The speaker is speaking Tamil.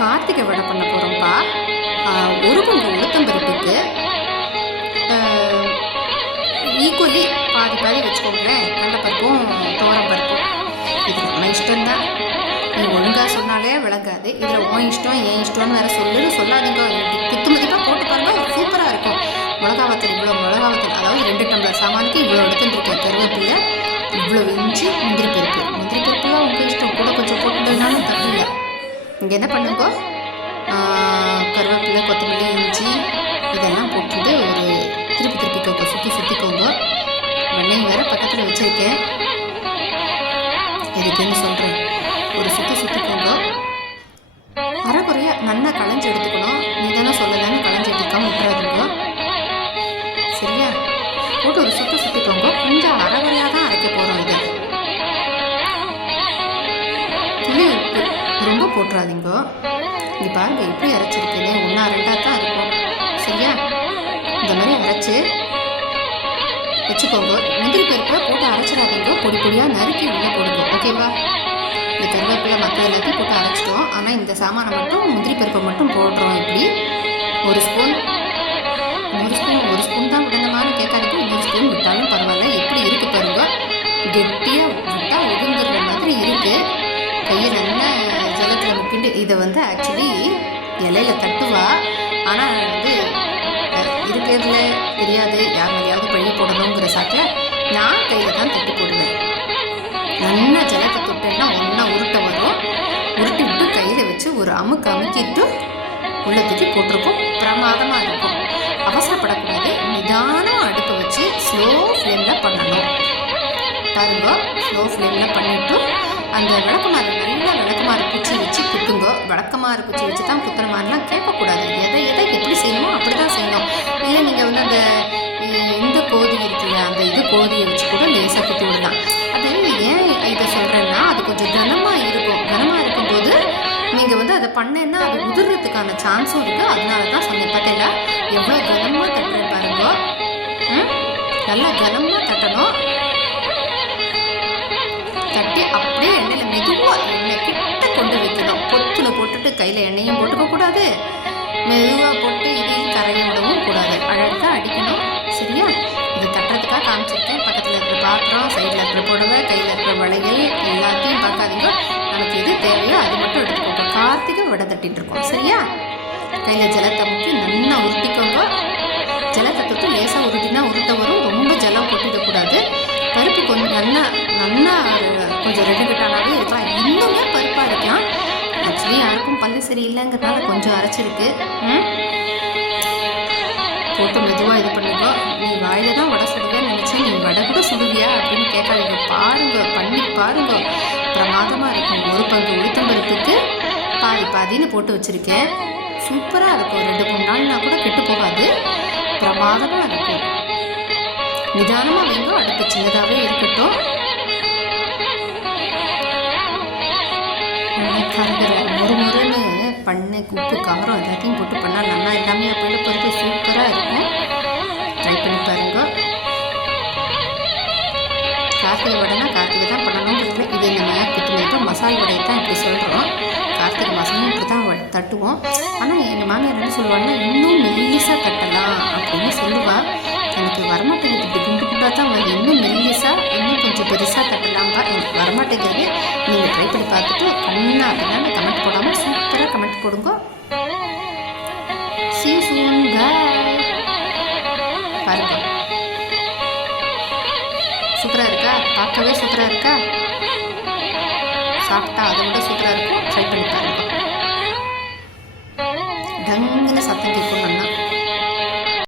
கார்த்திகை வடை பண்ண போகிறோம்ப்பா ஒரு பங்கு உளுத்தம்பருப்புக்கு ஈக்குவலி பாதி பாதி வச்சுக்கோங்களேன். கடலைப்பருப்பும் துவரம்பருப்பும் இது நம்ம இஷ்டம்தான். நீ ஒழுங்காக சொன்னாலே விளங்காது. இதில் உன் இஷ்டம் என் இஷ்டம்னு வேறு சொல்லுன்னு சொல்லாதீங்க. குத்து மதிப்பாக போட்டு பாருங்க. சூப்பராக இருக்கும். மிளகா வத்தல் இவ்வளோ மிளகா வத்தல். அதாவது ரெண்டு டம்ளர் சாமானுக்கு இவ்வளோ எடுத்துட்டுருக்கேன் கருவேப்பிலை இங்கே என்ன பண்ணுங்க? கருவேப்பிலை கொத்தமல்லி இஞ்சி இதெல்லாம் போட்டுட்டு ஒரு திருப்பி திருப்பிக்கோங்க சுற்றி சுற்றிக்கோங்க வெண்ணெய் வேறு பக்கத்தில் வச்சுருக்கேன். எதுக்குன்னு சொல்கிறேன் போட்டுறாதீங்க. இங்கே பாருங்க எப்படி அரைச்சிருக்கேனே ஒன்றா ரெண்டாக தான் இருக்கும். சரியா? இந்த மாதிரி அரைச்சி வச்சுக்கோங்க. முந்திரி பருப்பை போட்டு அரைச்சிடாதீங்க. பொடி பொடியாக நறுக்கி உள்ளே போடுங்க. ஓகேவா இந்த கருவேப்பிலை மற்ற எல்லாத்தையும் போட்டு அரைச்சிட்டோம். ஆனால் இந்த சாமானை மட்டும் முந்திரி பருப்பை மட்டும் போடுறோம் இப்படி. ஒரு ஸ்பூன். ஒரு ஸ்பூன் ஒரு ஸ்பூன் தான் விடணுமான்னு கேட்காதீங்க. இன்னொரு ஸ்பூன் விட்டாலும் பரவாயில்ல. எப்படி இருக்கு பாருங்க. கெட்டி இதை வந்து ஆக்சுவலி இலையில தட்டுவா? ஆனால் வந்து இருக்கிறதுல தெரியாது யார் மேலேயாவது பழி போடணுங்கிற சாக்கில் நான் கையில் தான் தட்டி போடுவேன். நல்லா ஜலத்தை தொட்டேன்னா ஒன்றா உருட்ட வரும். உருட்டி விட்டு கையில் வச்சு ஒரு அமுக்கு அமுக்கிட்டு உள்ள தூக்கி போட்டிருக்கோம். பிரமாதமாக இருக்கும். அவசரப்படக்கூடாது. நிதானமாக அடுப்பை வச்சு ஸ்லோ ஃப்ளேமில் பண்ணணும். பாருங்க ஸ்லோ ஃப்ளேமில் பண்ணிவிட்டு அந்த விளக்கமாறு நல்லா குச்சி வச்சு குத்துங்க. இருக்க குச்சி வச்சு தான் குத்துற மாதிரிலாம் கேட்கக்கூடாது. எதை எதை எப்படி செய்யணுமோ அப்படி தான் செய்யணும். இல்லை நீங்கள் வந்து அந்த இந்த கோதி இருக்குல்ல அந்த இது கோதியை வச்சு கூட லேசாக குத்தி விடலாம். அது ஏன் இதை சொல்கிறேன்னா அது கொஞ்சம் கனமாக இருக்கும். கனமாக இருக்கும்போது நீங்கள் வந்து அதை பண்ணேன்னா அது உதிர்றதுக்கான சான்ஸும் இருக்குது அதனால தான் சொன்னேன். பார்த்தீங்களா எவ்வளோ கனமாக தட்டுறேன் பாருங்க. ம்? நல்லா கனமாக தட்டணும். தட்டி அப் போட்டு மெதுவாக போட்டு இதையும் கரைய விடவும் கூடாது. அழகாக அடிக்கணும். சரியா? இது தட்டுறதுக்காக காமிச்சிருக்கேன். பக்கத்தில் இருக்கிற பாத்திரம் சைடில் இருக்கிற புடவை கையில் இருக்கிற வளையல் எல்லாத்தையும் பார்க்காதீங்க. நமக்கு எது தேவையோ அது மட்டும் எடுத்துக்கோங்க. கார்த்திகை வடை தட்டிட்டு இருக்கோம். சரியா? கையில் ஜலத்தை முக்கி நல்லா உருட்டிக்கோங்க. ஜலத்தை தொட்டு லேசாக உருட்டினா உருட்ட வரும். ரொம்ப ஜலம் கொட்டிடக்கூடாது. பருப்பு கொஞ்சம் நல்லா நல்லா கொஞ்சம் ரெண்டு பல்லு சரி இல்லைங்கிறனால கொஞ்சம் அரைச்சிருக்கு. போட்டு மெதுவாக இது பண்ணிக்கோ. நீ வாயில தான் வடை சுடுவேன் நினச்சேன். நீ வடை கூட சுடுவியா அப்படின்னு கேட்காதீங்க பாருங்க பண்ணி பாருங்க. பிரமாதமாக இருக்கும். ஒரு பங்கு உளுத்தம்பருப்புக்கு பாதி பாதின்னு போட்டு வச்சுருக்கேன். சூப்பராக இருக்கும். ரெண்டு மூணு நாள்னா கூட கெட்டு போகாது. பிரமாதமாக இருக்கும். நிதானமாக வேணும் அடுப்பு சின்னதாகவே இருக்கட்டும். நல்லா ஒரு பண்ணு உப்பு காரம் எல்லாத்தையும் போட்டு பண்ணால் நல்லா எல்லாமே போயிட பொறுத்து சூப்பராக இருக்கும் ட்ரை பண்ணி பாருங்க. கார்த்திகை வடைனா கார்த்திகை தான் பண்ணணுங்கிறது இது நம்ம குத்துமதிப்பு மசால் வடையை தான் இப்படி சொல்கிறோம் கார்த்திகை மாதமும் இப்படி தான் தட்டுவோம். ஆனால் எங்கள் மாமியார் என்ன சொல்லுவாங்கன்னா இன்னும் மெல்லிசாக தட்டலாம் அப்படின்னு சொல்லுவாள் எனக்கு வரமாட்டேங்குது. இப்படி குண்டு குண்டாக தான் வருது இன்னும் மெல்லிசாக இன்னும் கொஞ்சம் பெருசாக தட்டலாம்பா எனக்கு வரமாட்டேங்கிறது நீங்கள் ட்ரை பண்ணி பார்த்துட்டு கண்ணாக அப்படின்னா சப்போர்ட் கொடுங்க சி பாருங்க. சூப்பராக இருக்கா? பார்க்கவே சூப்பராக இருக்கா? சாப்பிட்டா அதை விட சூப்பராக இருக்கும். ட்ரை பண்ணி பாருங்க. டங்குன்னு சத்தம் கேட்கும் நல்லா